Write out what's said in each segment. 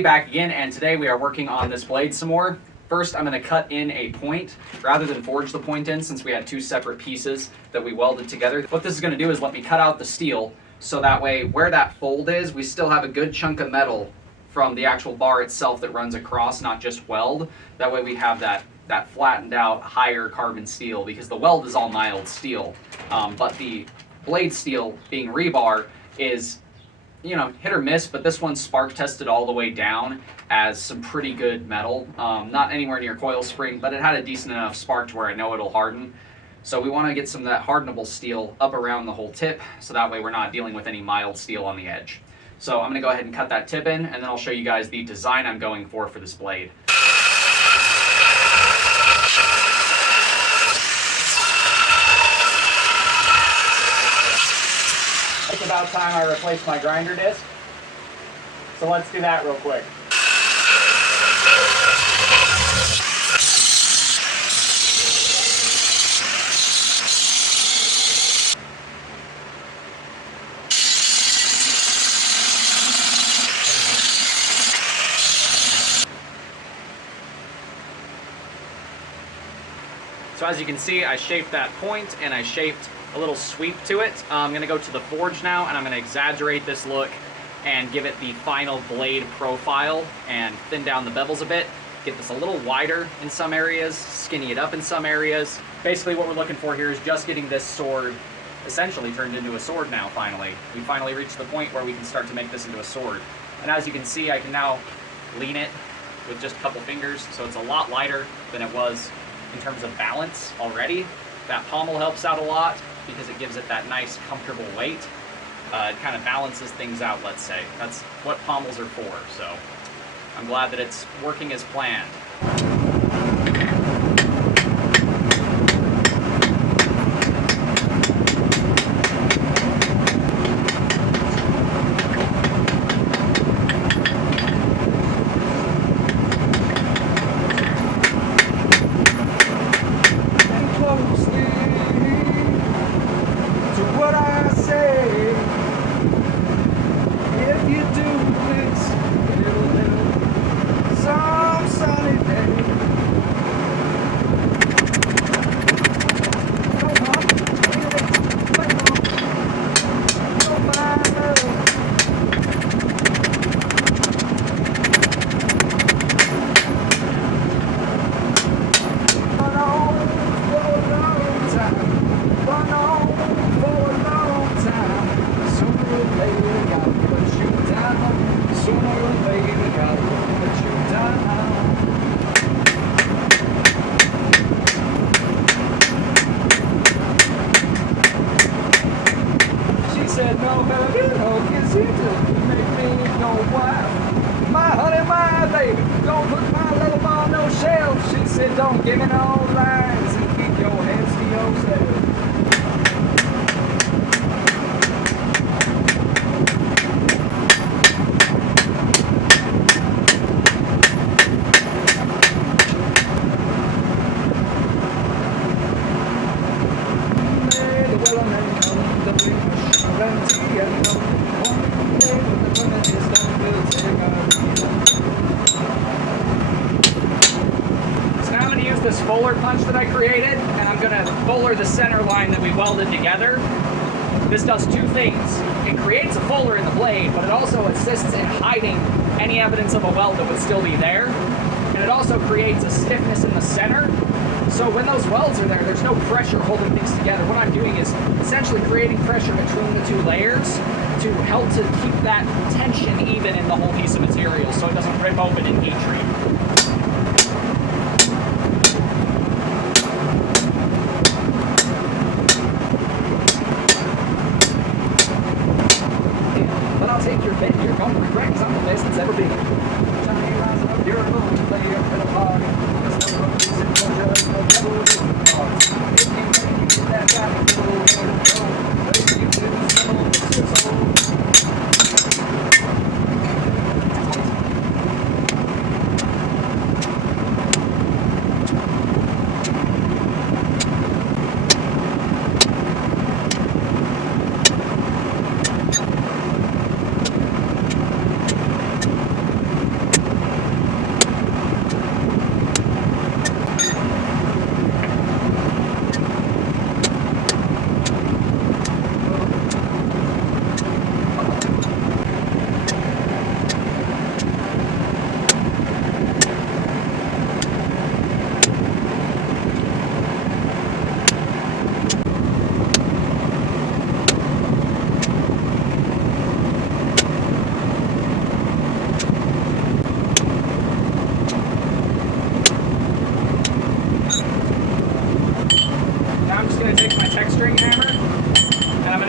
Back again, and today we are working on this blade some more. First, I'm going to cut in a point rather than forge the point in, since we had two separate pieces that we welded together. What this is going to do is let me cut out the steel, so that way where that fold is, we still have a good chunk of metal from the actual bar itself that runs across, not just weld. That way we have that flattened out higher carbon steel, because the weld is all mild steel, but the blade steel being rebar is, you know, hit or miss, but this one's spark tested all the way down as some pretty good metal. Not anywhere near coil spring, but it had a decent enough spark to where I know it'll harden. So we want to get some of that hardenable steel up around the whole tip, so that way we're not dealing with any mild steel on the edge. So I'm going to go ahead and cut that tip in, and then I'll show you guys the design I'm going for this blade. It's about time I replaced my grinder disc, so let's do that real quick. So as you can see, I shaped that point and I shaped a little sweep to it. I'm going to go to the forge now, and I'm going to exaggerate this look and give it the final blade profile and thin down the bevels a bit. Get this a little wider in some areas, skinny it up in some areas. Basically what we're looking for here is just getting this sword essentially turned into a sword now, finally. We finally reached the point where we can start to make this into a sword. And as you can see, I can now lean it with just a couple fingers, so it's a lot lighter than it was in terms of balance already. That pommel helps out a lot because it gives it that nice, comfortable weight. It kind of balances things out, let's say. That's what pommels are for, so I'm glad that it's working as planned. Don't give me no lies and keep your hands to yourself. This fuller punch that I created, and I'm going to fuller the center line that we welded together. This does two things. It creates a fuller in the blade, but it also assists in hiding any evidence of a weld that would still be there. And it also creates a stiffness in the center. So when those welds are there, there's no pressure holding things together. What I'm doing is essentially creating pressure between the two layers to help to keep that tension even in the whole piece of material so it doesn't rip open in heat treat. Take your bed, you're going to regret, because I'm the best it's ever been. Johnny rising up, you're going to play up at a party. There's no reason, no judge, no devil in the heart. If you think you get that guy, you know where to go. But if you lose, soul, it's your soul.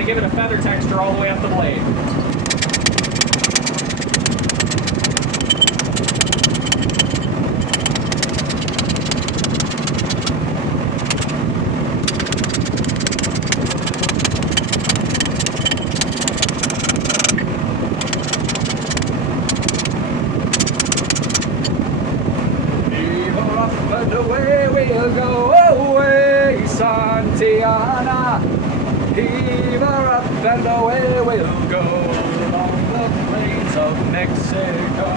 to give it a feather texture all the way up the blade. And away we'll go, away, Santiana. Heave her up and away we'll go along the plains of Mexico.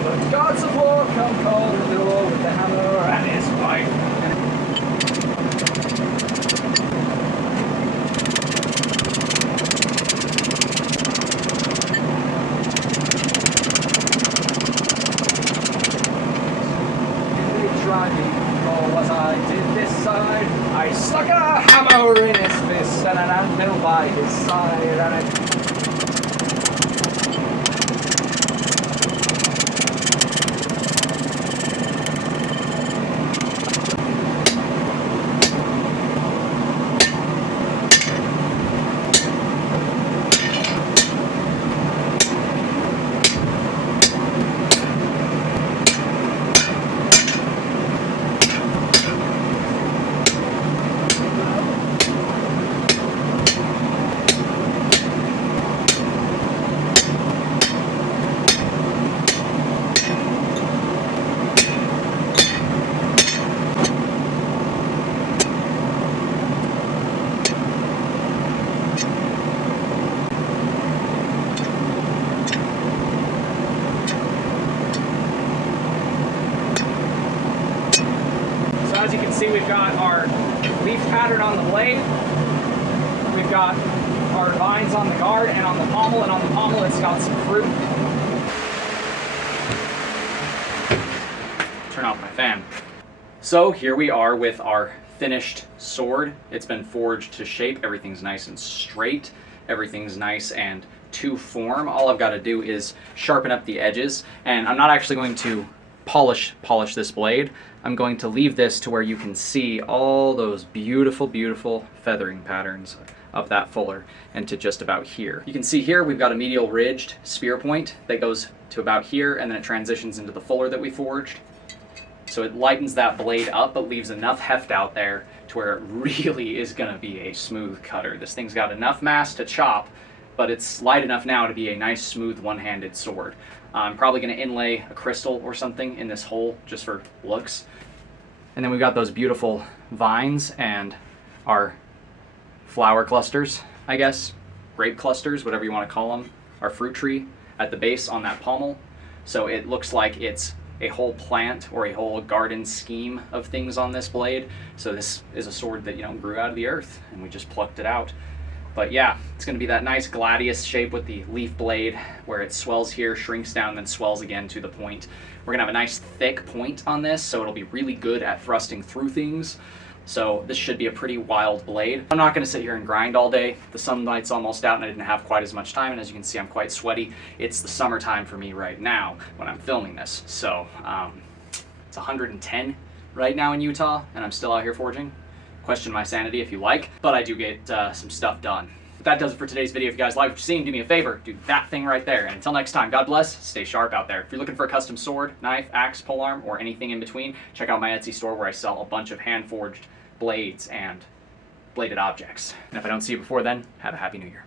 The gods of war come calling the door with the hammer and his fight. They tried me for what I did this side. I stuck a hammer in his fist and an anvil by his side, and it as you can see, we've got our leaf pattern on the blade. We've got our vines on the guard and on the pommel, and on the pommel it's got some fruit. Turn off my fan. So here we are with our finished sword. It's been forged to shape. Everything's nice and straight. Everything's nice and to form. All I've got to do is sharpen up the edges, and I'm not actually going to polish this blade. I'm going to leave this to where you can see all those beautiful, beautiful feathering patterns of that fuller and to just about here. You can see here we've got a medial ridged spear point that goes to about here, and then it transitions into the fuller that we forged. So it lightens that blade up but leaves enough heft out there to where it really is going to be a smooth cutter. This thing's got enough mass to chop, but it's light enough now to be a nice smooth one-handed sword. I'm probably going to inlay a crystal or something in this hole just for looks. And then we've got those beautiful vines and our flower clusters, I guess, grape clusters, whatever you want to call them, our fruit tree at the base on that pommel. So it looks like it's a whole plant or a whole garden scheme of things on this blade. So this is a sword that, you know, grew out of the earth and we just plucked it out. But yeah, it's going to be that nice gladius shape with the leaf blade where it swells here, shrinks down, then swells again to the point. We're going to have a nice thick point on this, so it'll be really good at thrusting through things. So this should be a pretty wild blade. I'm not going to sit here and grind all day. The sunlight's almost out and I didn't have quite as much time, and as you can see I'm quite sweaty. It's the summertime for me right now when I'm filming this. So it's 110 right now in Utah and I'm still out here forging. Question my sanity if you like, but I do get some stuff done. But that does it for today's video. If you guys like what you've seen, do me a favor, do that thing right there. And until next time, God bless, stay sharp out there. If you're looking for a custom sword, knife, axe, polearm, or anything in between, check out my Etsy store where I sell a bunch of hand-forged blades and bladed objects. And if I don't see you before then, have a Happy New Year.